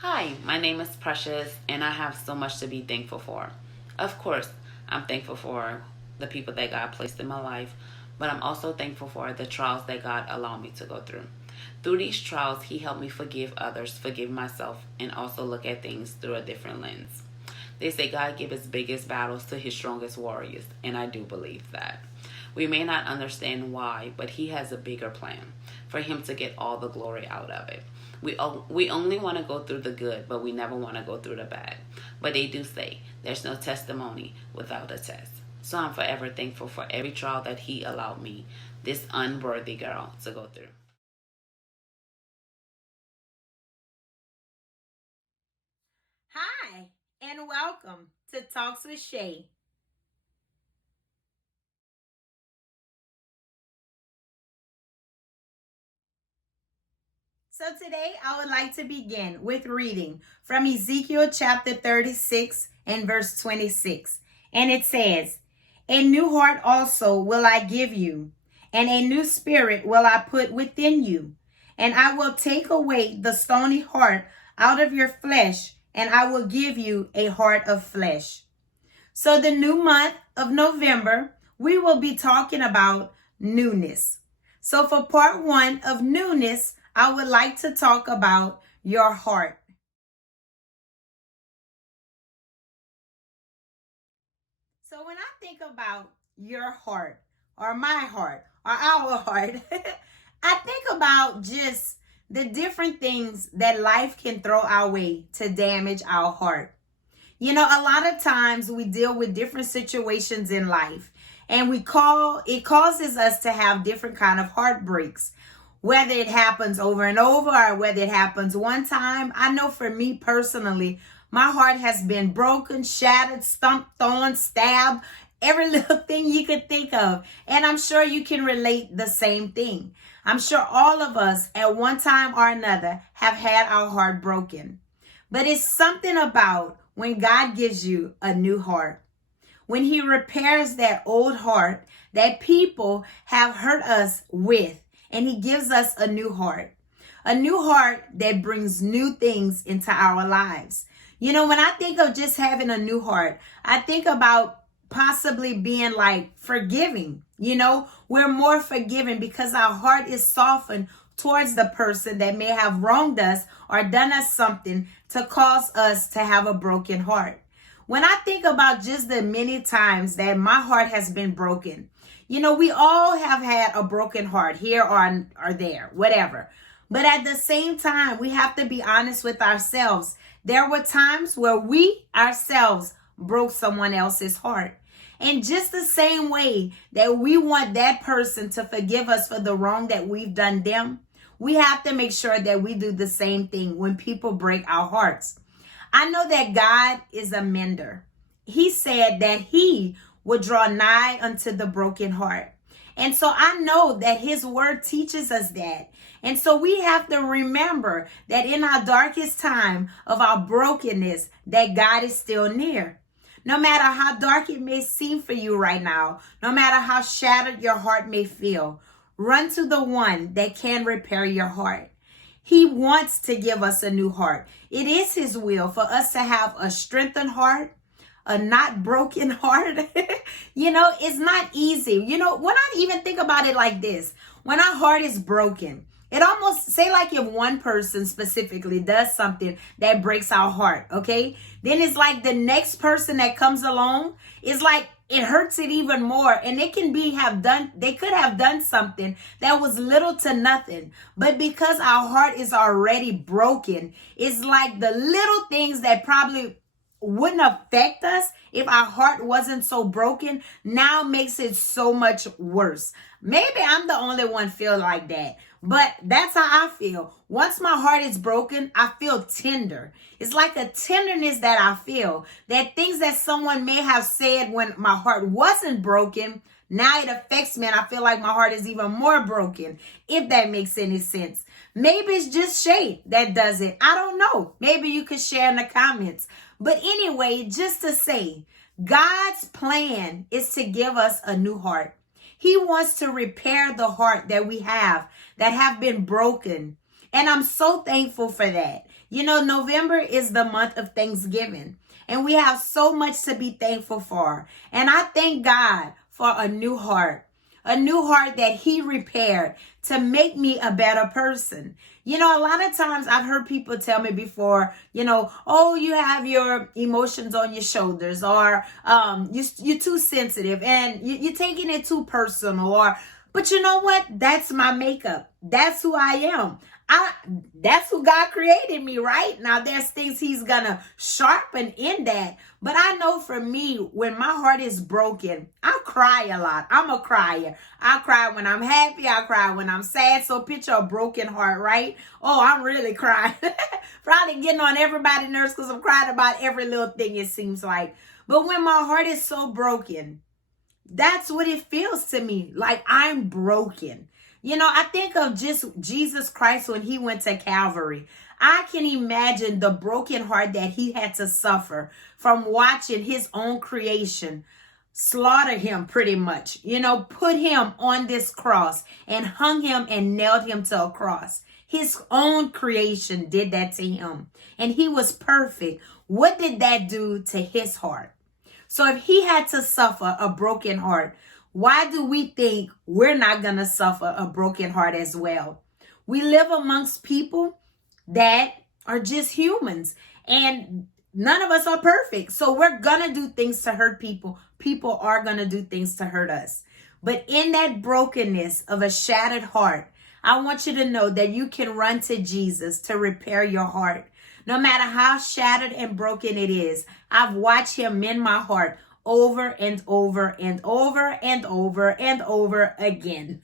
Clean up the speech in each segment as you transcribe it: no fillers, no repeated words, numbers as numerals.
Hi, my name is Precious, and I have so much to be thankful for. Of course, I'm thankful for the people that God placed in my life, but I'm also thankful for the trials that God allowed me to go through. Through these trials, He helped me forgive others, forgive myself, and also look at things through a different lens. They say God gives his biggest battles to his strongest warriors, and I do believe that. We may not understand why, but he has a bigger plan for him to get all the glory out of it. We only want to go through the good, but we never want to go through the bad. But they do say there's no testimony without a test. So I'm forever thankful for every trial that he allowed me, this unworthy girl, to go through. Hi, and welcome to Talks with Shay. So, today I would like to begin with reading from Ezekiel chapter 36 and verse 26. And it says, "A new heart also will I give you, and a new spirit will I put within you. And I will take away the stony heart out of your flesh, and I will give you a heart of flesh." So, the new month of November, we will be talking about newness. So, for part one of newness, I would like to talk about your heart. So, when I think about your heart, or my heart, or our heart, I think about just the different things that life can throw our way to damage our heart. You know, a lot of times we deal with different situations in life and it causes us to have different kind of heartbreaks. Whether it happens over and over or whether it happens one time, I know for me personally, my heart has been broken, shattered, stumped on, stabbed, every little thing you could think of. And I'm sure you can relate the same thing. I'm sure all of us at one time or another have had our heart broken. But it's something about when God gives you a new heart, when he repairs that old heart that people have hurt us with, and he gives us a new heart that brings new things into our lives. You know, when I think of just having a new heart, I think about possibly being like forgiving. You know, we're more forgiving because our heart is softened towards the person that may have wronged us or done us something to cause us to have a broken heart. When I think about just the many times that my heart has been broken, you know, we all have had a broken heart here or there, whatever. But at the same time, we have to be honest with ourselves. There were times where we ourselves broke someone else's heart. And just the same way that we want that person to forgive us for the wrong that we've done them, we have to make sure that we do the same thing when people break our hearts. I know that God is a mender. He said that he would draw nigh unto the broken heart. And so I know that his word teaches us that. And so we have to remember that in our darkest time of our brokenness, that God is still near. No matter how dark it may seem for you right now, no matter how shattered your heart may feel, run to the one that can repair your heart. He wants to give us a new heart. It is his will for us to have a strengthened heart, a not broken heart. You know, it's not easy. You know, when I even think about it like this, when our heart is broken, it almost say like if one person specifically does something that breaks our heart, okay? Then it's like the next person that comes along is like it hurts it even more, and they could have done something that was little to nothing, but because our heart is already broken, it's like the little things that probably wouldn't affect us if our heart wasn't so broken now makes it so much worse. Maybe I'm the only one feel like that, but that's how I feel. Once my heart is broken, I feel tender. It's like a tenderness that I feel, that things that someone may have said when my heart wasn't broken, now it affects me and I feel like my heart is even more broken, if that makes any sense. Maybe it's just Shay that does it. I don't know. Maybe you could share in the comments. But anyway, just to say, God's plan is to give us a new heart. He wants to repair the heart that we have that have been broken. And I'm so thankful for that. You know, November is the month of Thanksgiving, and we have so much to be thankful for. And I thank God for a new heart that he repaired to make me a better person. You know, a lot of times I've heard people tell me before, you know, oh, you have your emotions on your shoulders, or you're too sensitive and you're taking it too personal, or, but you know what? That's my makeup. That's who I am. That's who God created me, right? Now there's things he's gonna sharpen in that. But I know for me, when my heart is broken, I cry a lot. I'm a crier. I cry when I'm happy. I cry when I'm sad. So picture a broken heart, right? Oh, I'm really crying. Probably getting on everybody's nerves because I'm crying about every little thing, it seems like. But when my heart is so broken, that's what it feels to me. Like I'm broken. You know, I think of just Jesus Christ when he went to Calvary. I can imagine the broken heart that he had to suffer from watching his own creation slaughter him, pretty much. You know, put him on this cross and hung him and nailed him to a cross. His own creation did that to him. And he was perfect. What did that do to his heart? So if he had to suffer a broken heart, why do we think we're not going to suffer a broken heart as well? We live amongst people that are just humans, and none of us are perfect. So we're going to do things to hurt people. People are going to do things to hurt us. But in that brokenness of a shattered heart, I want you to know that you can run to Jesus to repair your heart. No matter how shattered and broken it is, I've watched him mend my heart over and over and over and over and over again.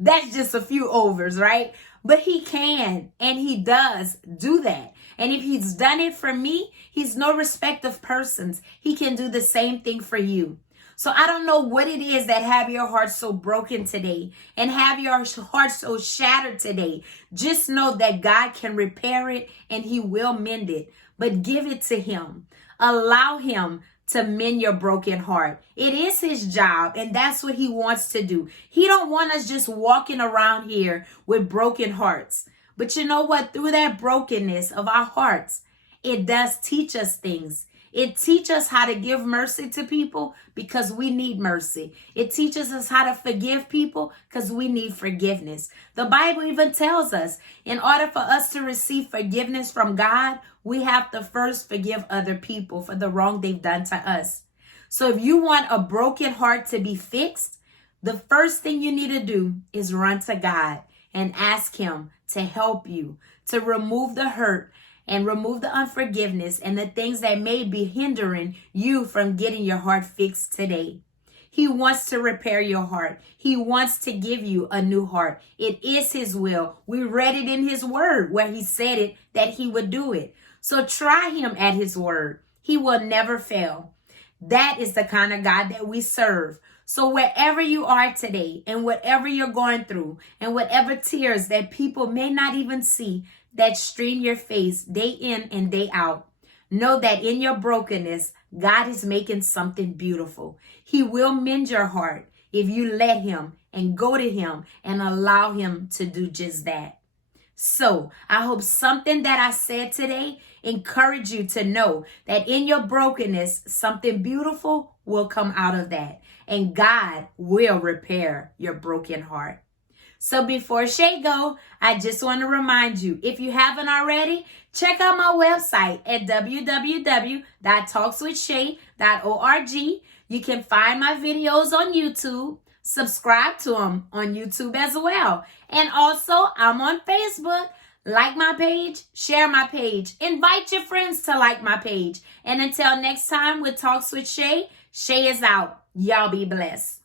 That's just a few overs, right? But he can, and he does do that. And if he's done it for me, he's no respect of persons. He can do the same thing for you. So I don't know what it is that have your heart so broken today and have your heart so shattered today. Just know that God can repair it and he will mend it. But give it to him. Allow him to mend your broken heart. It is his job, and that's what he wants to do. He don't want us just walking around here with broken hearts. But you know what? Through that brokenness of our hearts, it does teach us things. It teaches us how to give mercy to people because we need mercy. It teaches us how to forgive people because we need forgiveness. The Bible even tells us in order for us to receive forgiveness from God, we have to first forgive other people for the wrong they've done to us. So if you want a broken heart to be fixed, the first thing you need to do is run to God and ask him to help you to remove the hurt and remove the unforgiveness and the things that may be hindering you from getting your heart fixed today. He wants to repair your heart. He wants to give you a new heart. It is his will. We read it in his word where he said it that he would do it. So try him at his word. He will never fail. That is the kind of God that we serve. So wherever you are today and whatever you're going through and whatever tears that people may not even see that stream your face day in and day out, know that in your brokenness, God is making something beautiful. He will mend your heart if you let him and go to him and allow him to do just that. So I hope something that I said today encourage you to know that in your brokenness, something beautiful will come out of that. And God will repair your broken heart. So before Shay go, I just want to remind you, if you haven't already, check out my website at www.talkswithshay.org. You can find my videos on YouTube. Subscribe to them on YouTube as well. And also, I'm on Facebook. Like my page, share my page, invite your friends to like my page. And until next time with Talks with Shay, Shay is out. Y'all be blessed.